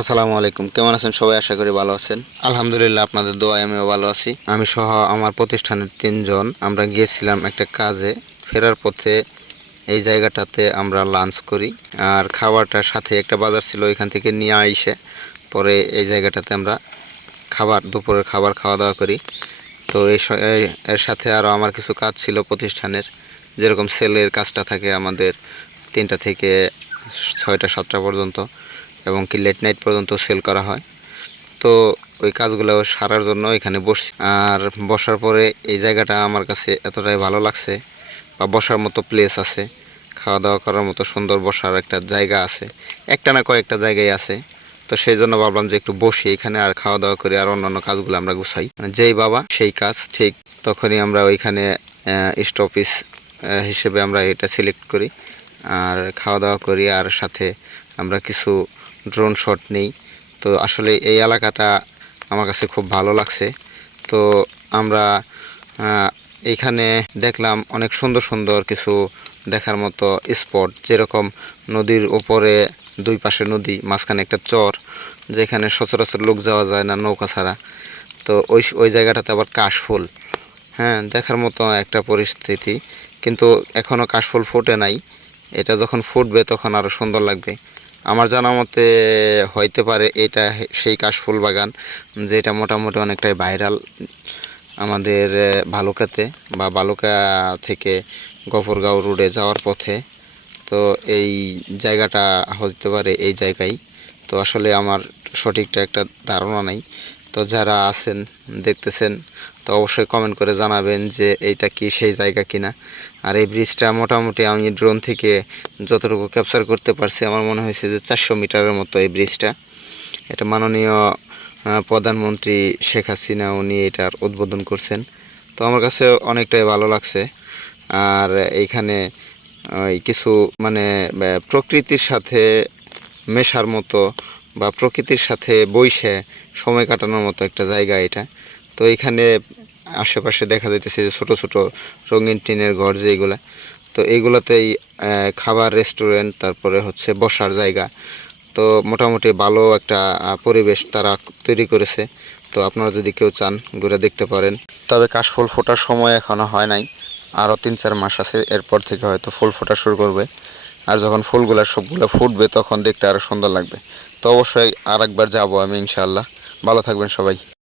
আসসালামু আলাইকুম, কেমন আছেন সবাই? আশা করি ভালো আছেন। আলহামদুলিল্লাহ, আপনাদের দোয়ায় আমিও ভালো আছি। আমি সহ আমার প্রতিষ্ঠানের 3 জন আমরা গিয়েছিলাম একটা কাজে। ফেরার পথে এই জায়গাটাতে আমরা লাঞ্চ করি, আর খাবারটার সাথে একটা বাজার ছিল, এখান থেকে নিয়ে আইসে পরে এই জায়গাটাতে আমরা দুপুরের খাবার খাওয়া দাওয়া করি। তো এর সাথে আরও আমার কিছু কাজ ছিল প্রতিষ্ঠানের, যেরকম সেলের কাজটা থাকে আমাদের 3টা থেকে 6টা 7টা পর্যন্ত, এবং কি লেট নাইট পর্যন্ত সেল করা হয়। তো ওই কাজগুলো সারার জন্য এখানে বসছি। আর বসার পরে এই জায়গাটা আমার কাছে এতটাই ভালো লাগছে, বা বসার মতো প্লেস আছে, খাওয়া দাওয়া করার মতো সুন্দর বসার একটা জায়গা আছে, একটা না কয়েকটা জায়গায় আছে। তো সেই জন্য ভাবলাম যে একটু বসি এখানে, আর খাওয়া দাওয়া করি, আর অন্যান্য কাজগুলো আমরা গুছাই। যেই বাবা সেই কাজ, ঠিক তখনই আমরা ওইখানে স্টপিস হিসেবে আমরা এটা সিলেক্ট করি আর খাওয়া দাওয়া করি, আর সাথে আমরা কিছু ড্রোন শট নেই। তো আসলে এই এলাকাটা আমার কাছে খুব ভালো লাগছে। তো আমরা এইখানে দেখলাম অনেক সুন্দর সুন্দর কিছু দেখার মতো স্পট, যেরকম নদীর ওপরে 2 পাশে নদী, মাঝখানে একটা চর, যেখানে সচরাচর লোক যাওয়া যায় না নৌকা ছাড়া। তো ওই জায়গাটাতে আবার কাশফুল, হ্যাঁ, দেখার মতো একটা পরিস্থিতি। কিন্তু এখনও কাশফুল ফোটে নাই, এটা যখন ফুটবে তখন আরও সুন্দর লাগবে। আমার জানা মতে হইতে পারে এটা সেই কাশফুল বাগান, যেটা মোটামুটি অনেকটাই ভাইরাল আমাদের ভালুকাতে, বা ভালুকা থেকে গফরগাঁও রোডে যাওয়ার পথে। তো এই জায়গাটা হতে পারে এই জায়গায়। তো আসলে আমার সঠিকটা একটা ধারণা নেই। তো যারা আছেন দেখতেছেন, তো অবশ্যই কমেন্ট করে জানাবেন যে এইটা কি সেই জায়গা কিনা। আর এই ব্রিজটা মোটামুটি আমি ড্রোন থেকে যতটুকু ক্যাপচার করতে পারছি, আমার মনে হয়েছে যে 400 মিটারের মতো এই ব্রিজটা। এটা মাননীয় প্রধানমন্ত্রী শেখ হাসিনা উনি এটার উদ্বোধন করছেন। তো আমার কাছে অনেকটাই ভালো লাগছে। আর এইখানে কিছু মানে প্রকৃতির সাথে মেশার মতো, বা প্রকৃতির সাথে বইসে সময় কাটানোর মতো একটা জায়গা এটা। তো এইখানে আশেপাশে দেখা যাইতেছে যে ছোটো ছোটো রঙিন টিনের ঘর যেইগুলা, তো এইগুলাতেই খাবার রেস্টুরেন্ট, তারপরে হচ্ছে বসার জায়গা। তো মোটামুটি ভালো একটা পরিবেশ তারা তৈরি করেছে। তো আপনারা যদি কেউ চান ঘুরে দেখতে পারেন। তবে কাশফুল ফোটার সময় এখনও হয় নাই, আরও 3-4 মাস আছে, এরপর থেকে হয়তো ফুল ফোটা শুরু করবে। আর যখন ফুলগুলো সবগুলো ফুটবে তখন দেখতে আরও সুন্দর লাগবে। তো অবশ্যই আর একবার যাবো আমি ইনশাআল্লাহ। ভালো থাকবেন সবাই।